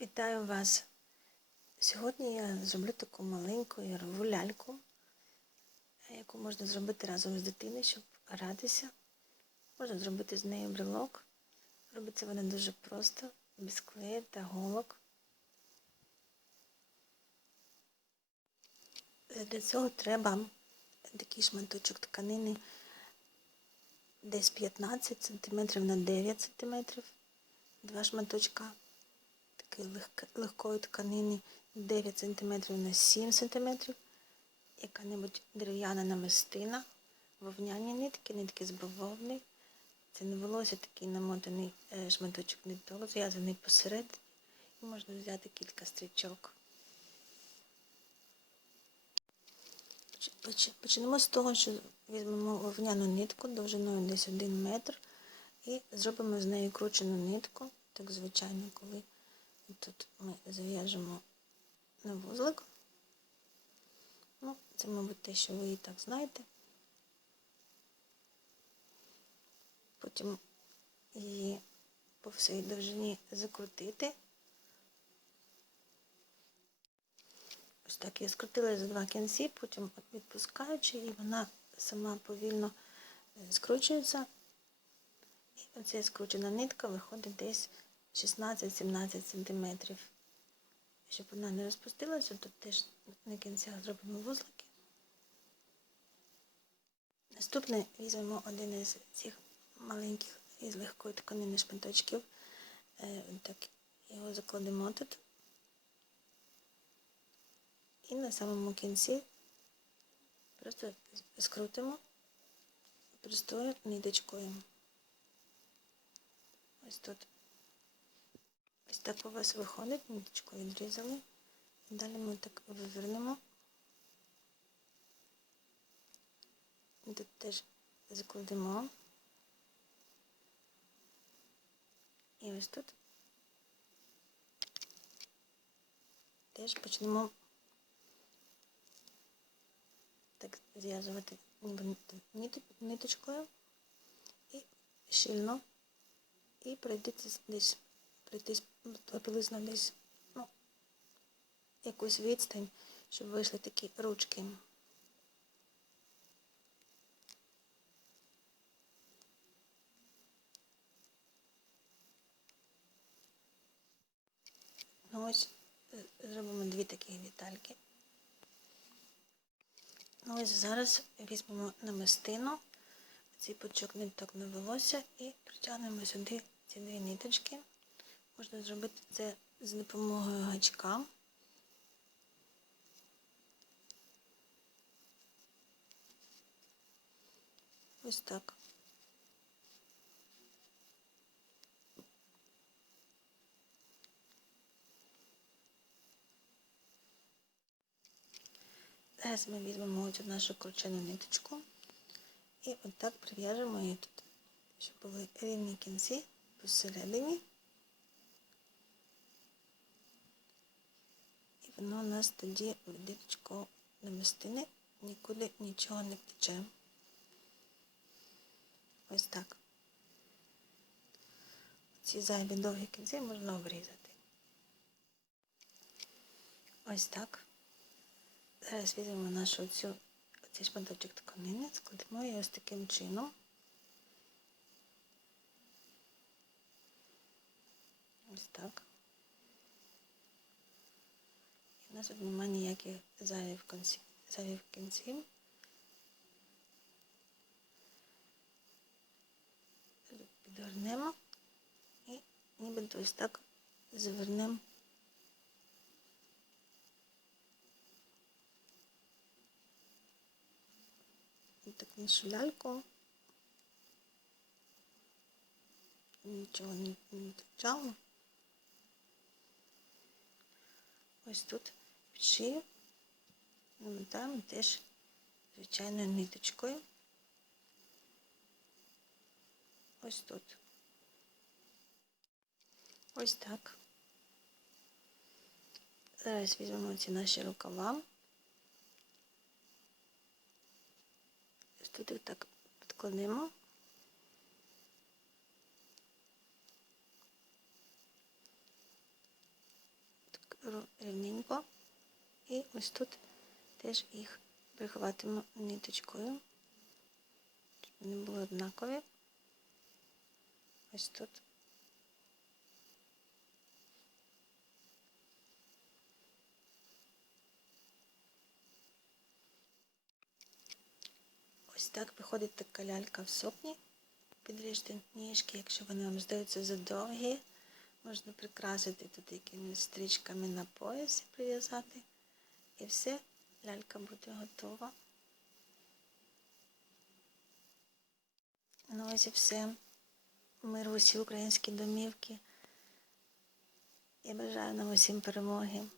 Вітаю вас! Сьогодні я зроблю таку маленьку ярову ляльку, яку можна зробити разом з дитиною, щоб гратися. Можна зробити з нею брелок. Робиться вона дуже просто, без клею та голок. Для цього треба такий шматочок тканини десь 15 см на 9 см, два шматочка такої легкої тканини 9 см на 7 см, яка-небудь дерев'яна намистина, вовняні нитки, нитки з бавовни. Це не волосся такий намотаний е, шматочок ниток, зв'язаний посередині. І можна взяти кілька стрічок. Поч- поч- Почнемо з того, що візьмемо вовняну нитку довжиною десь 1 метр і зробимо з нею кручену нитку, так звичайно, коли тут ми зав'яжемо на вузлик. Ну, це, мабуть, те, що ви і так знаєте. Потім її по всій довжині закрутити. Ось так я скрутила за два кінці, потім відпускаючи, і вона сама повільно е, скручується. І оця скручена нитка виходить десь 16-17 см. Щоб вона не розпустилася, то теж на кінцях зробимо вузлики. Наступне візьмемо один із цих маленьких із легкої тканини шматочків. Е, Так, його закладемо тут. І на самому кінці просто скрутимо простою ниточкою. Ось тут. Ось так у вас виходить, ниточку відрізали. Далі ми так вивернемо. Тут теж закладемо. І ось тут теж почнемо так зв'язувати ниточкою і щільно і пройдитись десь пройтись приблизно десь ну, якусь відстань, щоб вийшли такі ручки. Ну ось е, зробимо дві такі детальки. Ну ось зараз візьмемо намистину, цей пучок ниток на волосся і притягнемо сюди ці дві ниточки. Можна зробити це з допомогою гачка. Ось так. Зараз ми візьмемо цю нашу кручену ниточку і отак прив'яжемо її тут, щоб були рівні кінці посередині. Воно у нас тоді в диточку намистини нікуди нічого не втече. Ось так. Ці зайві довгі кінці можна обрізати. Ось так. Зараз візьмемо нашу цю, цей шматочок тканини, складемо її ось таким чином. Ось так. І у нас тут немає ніяких зайвих кінців. Зайвих кінців. Підгорнемо і нібито ось так завернемо так нашу ляльку. Нічого не, торчало. Ось тут шию намотаємо теж звичайною ниточкою. Ось тут. Ось так. Зараз візьмемо ці наші рукава. Ось тут їх так підкладемо. ру- рівненько. І ось тут теж їх приховатиму ниточкою, щоб вони були однакові. Ось тут. Ось так виходить така лялька в сукні. Підріжте ніжки, якщо вони вам здаються задовгі. Можна прикрасити тут якимись стрічками на поясі прив'язати. І все, лялька буде готова. Ну ось і все. Мир в усі українські домівки. Я бажаю нам усім перемоги.